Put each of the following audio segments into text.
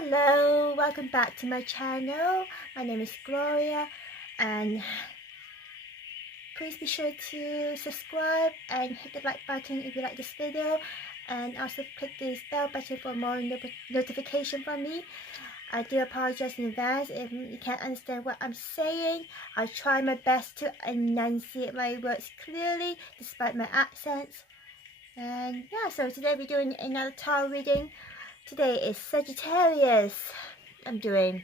Hello, welcome back to my channel. My name is Gloria, and please be sure to subscribe and hit the like button if you like this video, and also click this bell button for more notification from me. I do apologize in advance if you can't understand what I'm saying. I'll try my best to enunciate my words clearly despite my accents. And yeah, so today we're doing another tarot reading. Today is Sagittarius I'm doing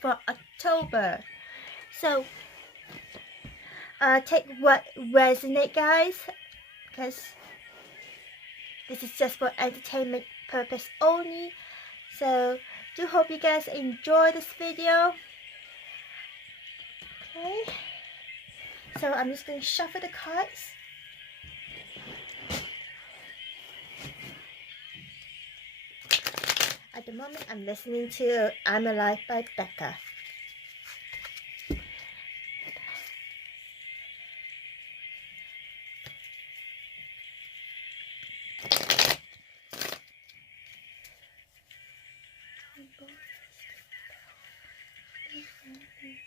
for October. So take what resonate, guys, because this is just for entertainment purpose only. So do hope you guys enjoy this video. Okay, so I'm just going to shuffle the cards. At the moment I'm listening to I'm Alive by Becca.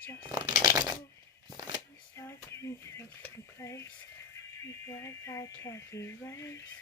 Just in place before I can erase.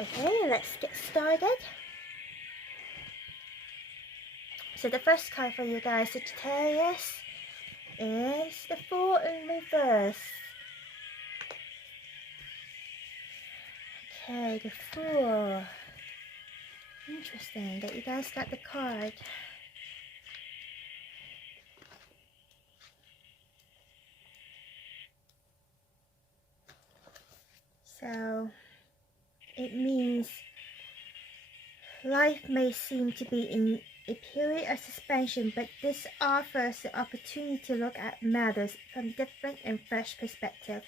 Okay, let's get started. So the first card for you guys, Sagittarius, is the Fool in reverse. Okay, the Fool. Interesting that you guys got the card. So it means life may seem to be in a period of suspension, but this offers the opportunity to look at matters from different and fresh perspective.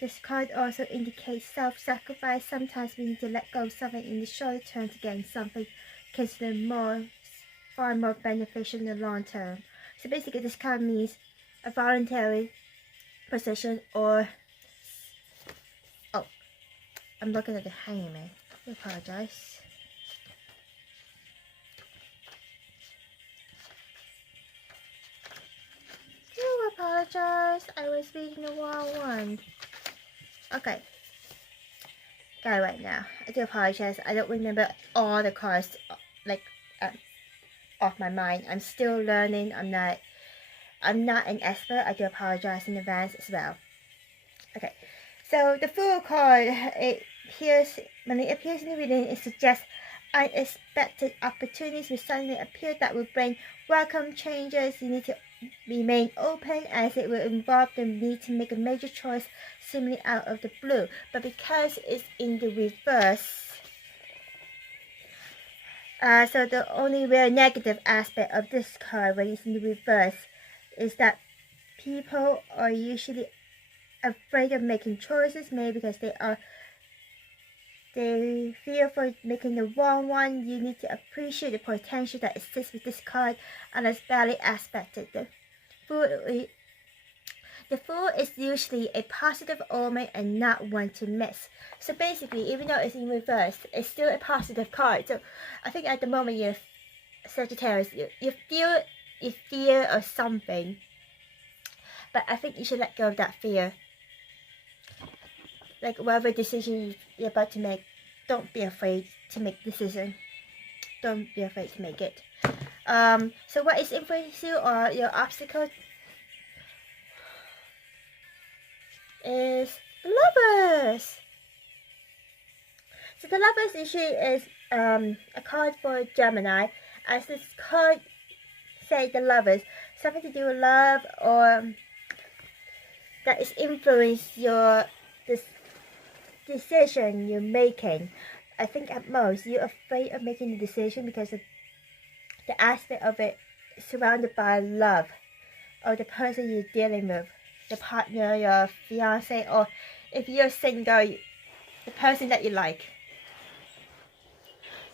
This card also indicates self-sacrifice. Sometimes we need to let go of something in the short term to gain something considered far more beneficial in the long term. So basically this card means a voluntary position, or I'm looking at the hangman. I apologize. I was reading the wrong one. Okay. Got it right now. I do apologize. I don't remember all the cards off my mind. I'm still learning. I'm not an expert. I do apologize in advance as well. Okay. So the Fool card, when it appears in the reading, it suggests unexpected opportunities will suddenly appear that will bring welcome changes. You need to remain open, as it will involve the need to make a major choice seemingly out of the blue. But because it's in the reverse, so the only real negative aspect of this card when it's in the reverse is that people are usually afraid of making choices, maybe because they fear for making the wrong one. You need to appreciate the potential that exists with this card, and it's badly aspected. The Fool is usually a positive omen and not one to miss. So basically, even though it's in reverse, it's still a positive card. So I think at the moment, you're Sagittarius, you feel fear of something, but I think you should let go of that fear. Like whatever decision you're about to make, don't be afraid to make the decision. Don't be afraid to make it. So what is in front of you, or your obstacle, is the Lovers. So the Lovers issue is a card for Gemini, as this card say the Lovers, something to do with love, or that is influence your this decision you're making. I think at most you're afraid of making the decision because of the aspect of it surrounded by love or the person you're dealing with, the partner, your fiance, or if you're single, the person that you like.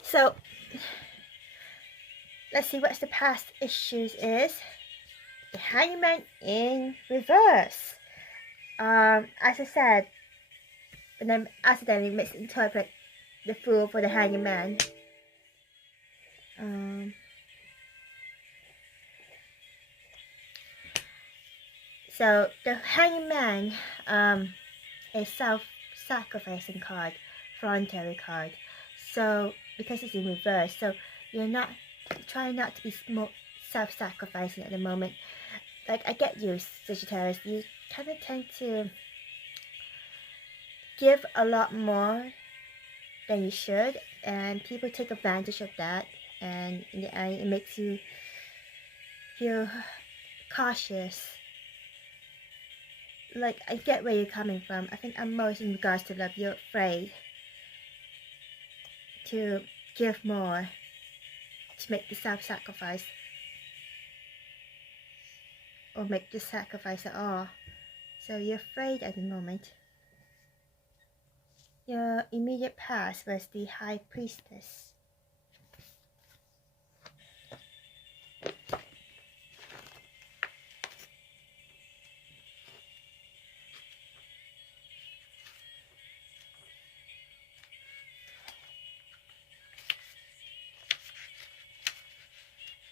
So let's see what the past issues is. The Hangman in reverse. As I said, and then accidentally misinterpret the Fool for the Hangman. So the Hangman is self-sacrificing card, voluntary card. So because it's in reverse, so you're not trying not to be self-sacrificing at the moment. Like, I get you, Sagittarius, you kind of tend to give a lot more than you should, and people take advantage of that, and in the end it makes you feel cautious. Like, I get where you're coming from. I think I'm most in regards to love, you're afraid to give more, to make the self-sacrifice, or make the sacrifice at all. So you're afraid at the moment. Your immediate past was the High Priestess.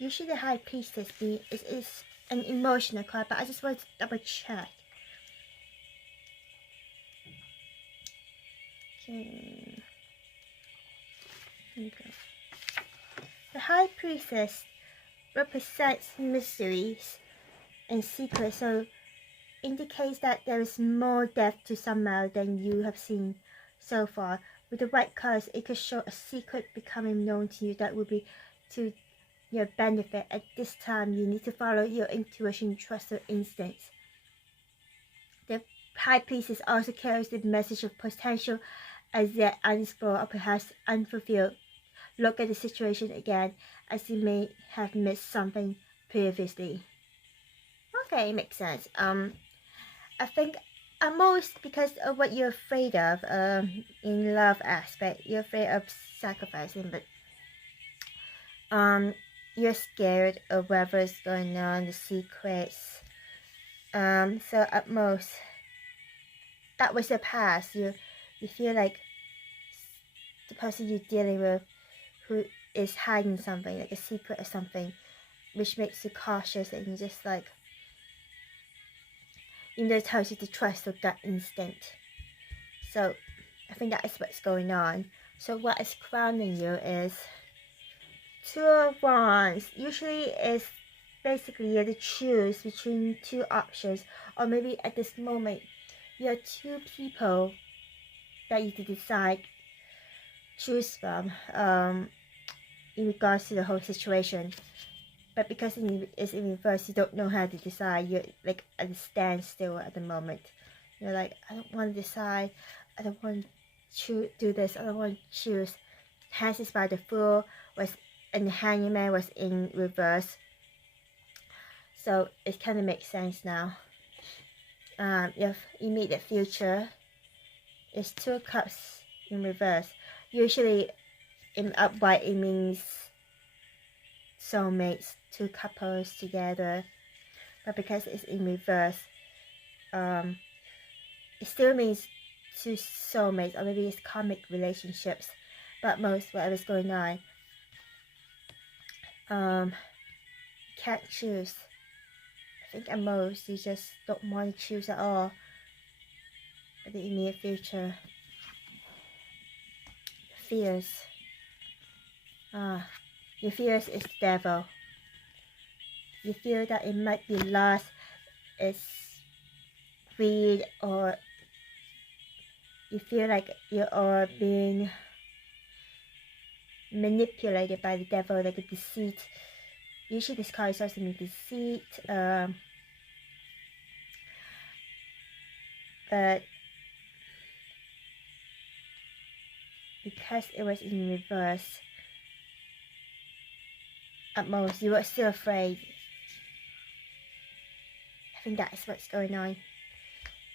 Usually the High Priestess is an emotional card, but I just want to double check. Okay. Here we go. The High Priestess represents mysteries and secrets, so indicates that there is more depth to somehow than you have seen so far. With the right cards, it could show a secret becoming known to you that will be to your benefit. At this time, you need to follow your intuition, trust your instincts. The High Priestess also carries the message of potential as yet unexplored or perhaps unfulfilled. Look at the situation again, as you may have missed something previously. Okay, makes sense. I think most because of what you're afraid of in love aspect, you're afraid of sacrificing, but you're scared of whatever's going on, the secrets. So at most, that was the past. You feel like the person you're dealing with who is hiding something, like a secret or something, which makes you cautious, and you're just like, even though it tells you to trust your gut instinct. So I think that is what's going on. So what is crowning you is Two of Wands. Usually is basically you have to choose between two options, or maybe at this moment you have two people that you need to choose from in regards to the whole situation. But because it's in reverse, you don't know how to decide. You're like at a standstill at the moment. You're like, I don't want to decide. I don't want to do this. I don't want to choose. Hence is by the Fool was, and the Hangman was in reverse. So it kind of makes sense now. Your immediate future is Two of Cups in reverse. Usually in upright it means soulmates, two couples together, but because it's in reverse, it still means two soulmates, or maybe it's karmic relationships, but most whatever's going on, can't choose. I think at most you just don't want to choose at all for the immediate future. Fears. Your fears is the devil. You feel that it might be lost, it's greed, or you feel like you are being manipulated by the devil, like a deceit. Usually this card is also in deceit, but because it was in reverse, at most you were still afraid. I think that's what's going on.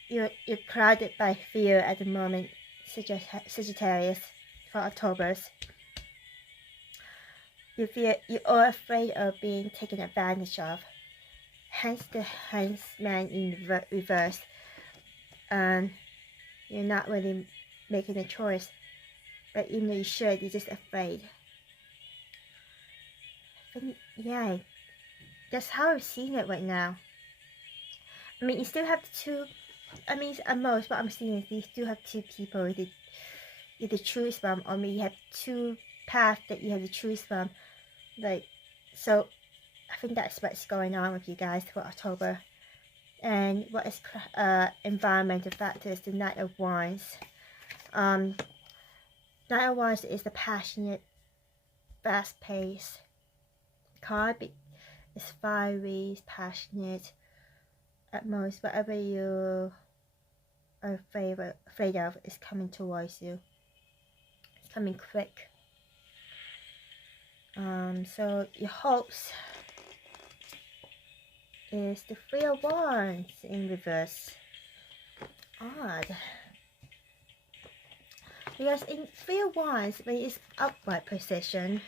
You're clouded by fear at the moment, Sagittarius, for October's. You are afraid of being taken advantage of. Hence the Hangman in reverse. You're not really making a choice, but even though you should, you're just afraid. But yeah, that's how I'm seeing it right now. I mean, you still have two. I mean, at most, what I'm seeing is you still have two people to either choose from, or maybe you have two paths that you have to choose from. Like, so I think that's what's going on with you guys for October. And what is environmental factors? The Knight of Wands. Knight of Wands is the passionate, fast-paced card. It's fiery, passionate. At most, whatever you are afraid of is coming towards you. It's coming quick. So your hopes is the Three of Wands in reverse. Odd. Because in Three of Wands, when it's upright position,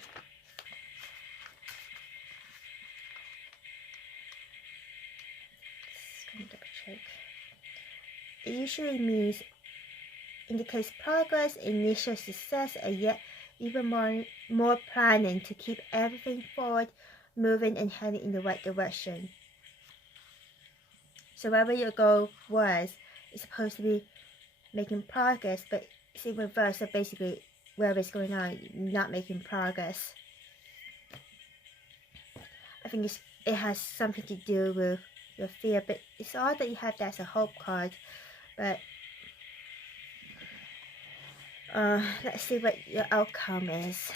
it usually means indicates progress, initial success, and yet even more planning to keep everything forward, moving and heading in the right direction. So wherever your goal was, it's supposed to be making progress, but it's in reverse. So basically, wherever it's going on, you're not making progress. I think it has something to do with your fear, but it's odd that you have that as a hope card. But let's see what your outcome is.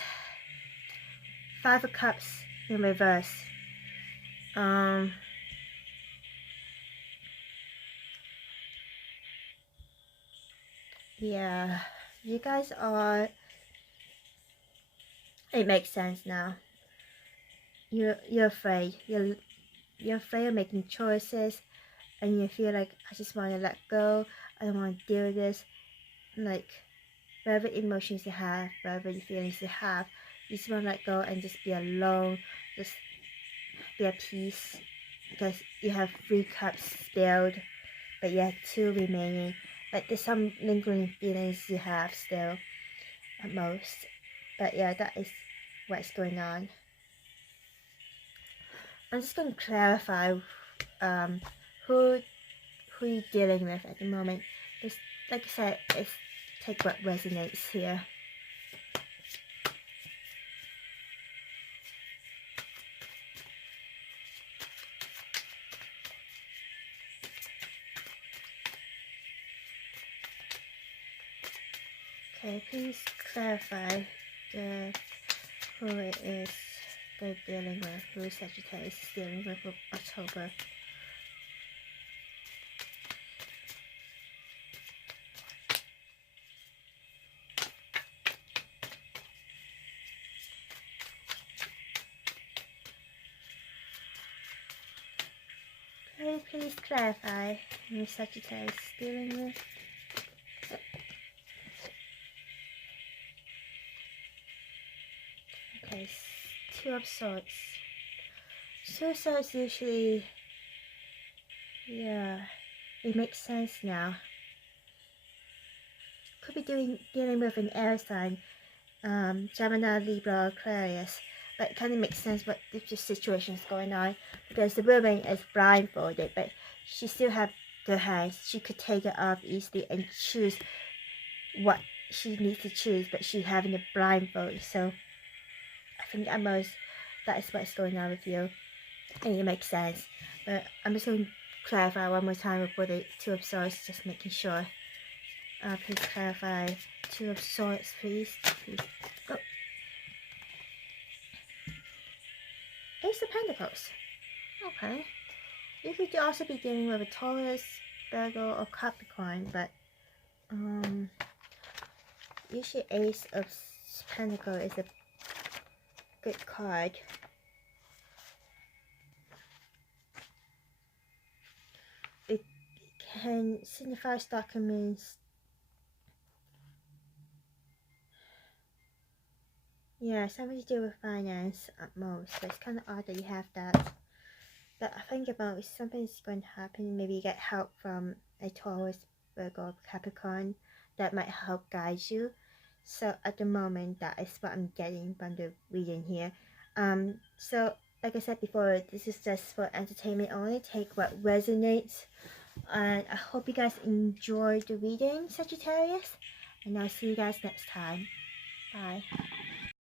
Five of Cups in reverse. Yeah, you guys are. It makes sense now. You're afraid. You're afraid of making choices, and you feel like, I just want to let go. I don't want to deal with this. Like, whatever emotions you have, whatever the feelings you have, you just want to let go and just be alone, just be at peace. Because you have 3 cups spilled, but you have 2 remaining. But there's some lingering feelings you have still, at most. But yeah, that is what's going on. I'm just going to clarify who you're dealing with at the moment. Just, like I said, it's take what resonates here. Okay, please clarify who it is they're dealing with, who Sagittarius is dealing with for October. Please clarify who Sagittarius is dealing with. Okay, 2 of Swords. 2 of Swords usually, yeah, it makes sense now. Could be dealing with an air sign, Gemini, Libra, Aquarius. But it kind of makes sense what the situation is going on, because the woman is blindfolded, but she still has the hands. She could take it off easily and choose what she needs to choose, but she's having a blindfold. So I think at most that is what's going on with you, and it makes sense. But I'm just going to clarify one more time before the 2 of Swords, just making sure. Please clarify 2 of Swords, please. Go. Ace of Pentacles. Okay. You could also be dealing with a Taurus, Virgo or Capricorn, but usually Ace of Pentacles is a good card. It can signify documents. Yeah, something to do with finance at most. So it's kind of odd that you have that. But I think about something's going to happen. Maybe you get help from a Taurus, Virgo, Capricorn that might help guide you. So at the moment, that is what I'm getting from the reading here. So like I said before, this is just for entertainment only. Take what resonates. And I hope you guys enjoyed the reading, Sagittarius. And I'll see you guys next time. Bye.